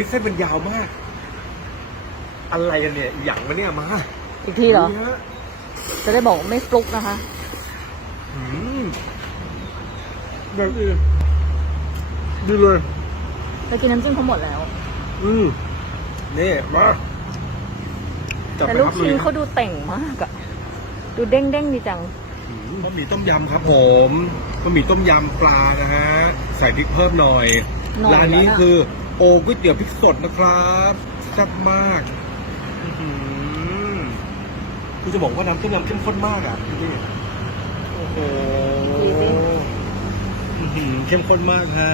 ฮ้ยเส้นมันยาวมาก อะไรกันเนี่ยหยังวะเนี่ยมาอีกทีเหรอดูฮะจะได้บอกว่าไม่ฟลุกนะคะ อืมแบบนี้ดีเลย ไปกินน้ำจิ้มเขาหมดแล้ว อืมนี่มาจับแต่ไปลูคกรับชิ้นลุยเขาดูเต่งมากอะดูเด้งเด้งๆดีจัง อืมบะหมี่ต้มยำครับผมบะหมี่ต้มยำปลานะฮะ ใส่พริกเพิ่มหน่อย หน่อยร้านนี้แล้วนะ คือโอก๋วยเตี๋ยวพริกสดนะครับแซ่บมากอื้อหือคือจะบอกว่าน้ำต้มยำเข้มข้นมากอะนี่โอ้โหอื้อหือเข้มข้นมากฮะ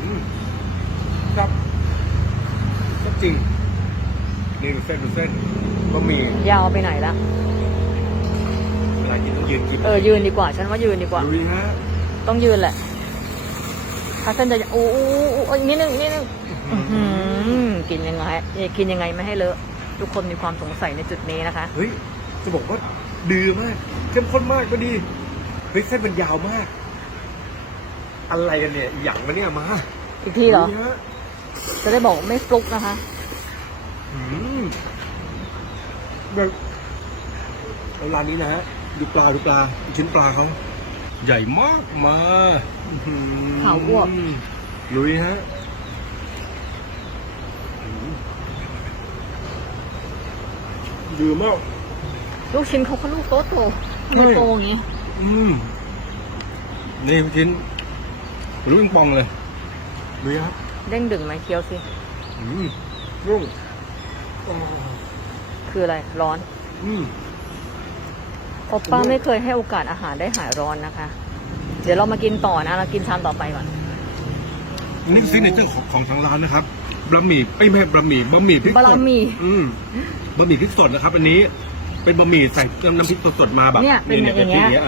อืมครับก็จริงนี่ดูเส้นดูเส้นบะหมี่ยาวไปไหนละ ยืนกินเออยืนดีกว่า ฉันว่ายืนดีกว่าลุยฮะต้องยืนแหละ ถ้าเส้นจะโอ้โหอีกนิดนึงอีกนิดนึงอื้อหือกินยังไงกินยังไงไม่ให้เลอะ ทุกคนมีความสงสัยในจุดนี้นะคะ เฮ้ยจะบอกว่าดื้อมากเข้มข้นมากก็ดีเฮ้ยเส้นมันยาวมาก อะไรกันเนี่ยหยังวะเนี่ยมาอีกทีเหรอลุยฮะจะได้บอกว่าไม่ฟลุกนะคะ อืมแบบเอาร้านนี้นะฮะ ดูปลาดูปลาชิ้นปลาเขาใหญ่มากมาอื้อหือขาวอวบ ลุยฮะดื้อมากลูกชิ้นเขาก็ลูกโตโตๆทำไมโตอย่างงี้อืมนี่ลูกชิ้นลูกปิงปองเลยดูครับเด้งดึงไหมเคี้ยวสิอืมรุ่งอ๋อคืออะไร ร้อน อืม โอป้าไม่เคยให้โอกาสอาหารได้หายร้อนนะคะ เดี๋ยวเรามากินต่อนะ เรากินชามต่อไปก่อนนี่ซิกเนเจอร์ของของทางร้านนะครับบะหมี่ไม่ใช่บะหมี่บะหมี่พริกสดบะหมี่อืมบะหมี่พริกสดนะครับ อันนี้เป็นบะหมี่ใส่น้ำพริกสดๆมาแบบเนี่ยเป็นอย่างเงี้ย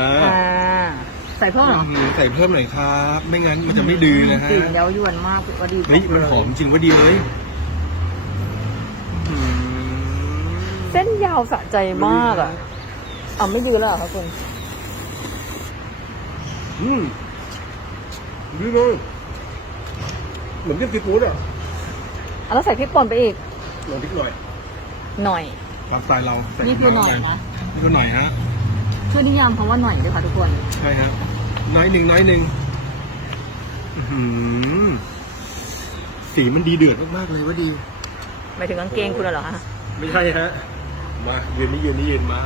ใส่เพิ่มหรออืมใส่เพิ่มหน่อยครับ ไม่งั้นมันจะไม่ดื้อนะฮะกลิ่นเย้ายวนมากว่าดีเฮ้ยมันหอมจริงว่าดีเลยเส้นยาวสะใจมากอะ เอาไม่ยืนแล้วเหรอคะคุณ อืมดีเลยเหมือนเรียกซีฟู้ดอะอะแล้วใส่พริกป่นไปอีก ลองพริกหน่อยหน่อย ตามสไตล์เราใส่นี่คือหน่อยนะนี่คือหน่อยฮะช่วยนิยามคำว่าหน่อยด้วยค่ะทุกคน ใช่ครับน้อยหนึ่งน้อยหนึ่งอื้อหือสีมันดีเดือดมากๆเลยว่าดี หมายถึงกางเกงคุณเหรอคะ ไม่ใช่ฮะ มายืนนี่ยืนนี่ยืนมา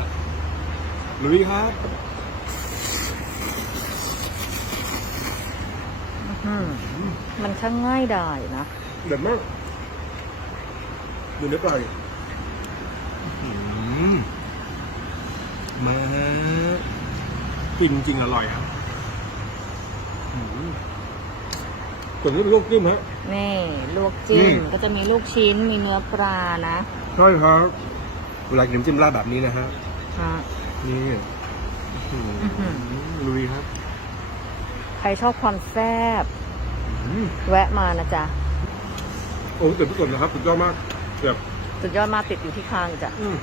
ลุยครับอืมมันช่างง่ายดายนะเดือดมากดูเนื้อปลาดิอื้อหือมาฮะกินจริงอร่อยครับอื้อหือส่วนนี้เป็นลูกจิ้มฮะนี่ ลวกจิ้นี่มก็จะมีลูกชิ้นมีเนื้อปลานะ ใช่ครับ เวลากินน้ำจิ้มราดแบบนี้นะฮะฮะ นี่อื้ออื้อหืหืออลุยครับ ใครชอบความแซ่บอื้อแวะมานะจ๊ะ โอ้แต่ทุกคนนะครับ สุดยอดมากแบบสุดยอดมากติดอยู่ที่คางจ้ะอืม